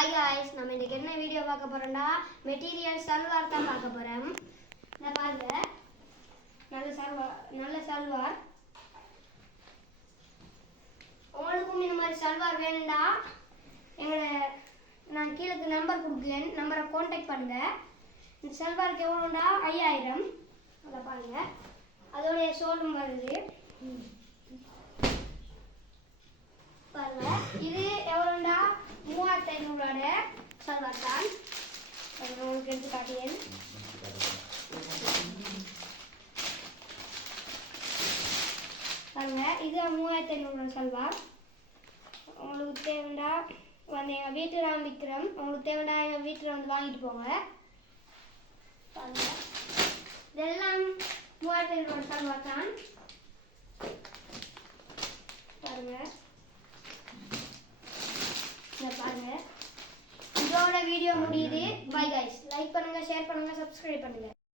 Hi guys, நம்ம இன்னைக்கு என்ன வீடியோ பார்க்க போறோம்னா மெட்டீரியல் சல்வார் தான் பார்க்க போறோம். இந்த பாருங்க, நல்ல சல்வார். உங்களுக்கும் இந்த மாதிரி சல்வார் வேணும்னா நான் கீழே நம்பர் கொடுக்குறேன், நம்பரை கான்டாக்ட் பண்ணுங்க. இந்த சல்வாருக்கு எவ்வளோண்டா 5000. அதை பாருங்க, அதோடைய ஷோல்டர் வருது பாருங்க. இது எவ்வளோண்டா 3500 சல்வார் தான். உங்களுக்கு எடுத்து காட்டியேன். பாருங்க, இது 3500 சல்வார். உங்களுக்கு தேவைண்டா வந்து எங்கள் வீட்டில் நான் விற்கிறோம். உங்களுக்கு தேவைண்டா எங்கள் வீட்டில் வந்து வாங்கிட்டு போங்க. பாருங்க, இதெல்லாம் 3500 சல்வார் தான். பாருங்க, பாருங்க, இதோட வீடியோ முடியுது. பை கைஸ், லைக் பண்ணுங்க, ஷேர் பண்ணுங்க, சப்ஸ்கிரைப் பண்ணுங்க.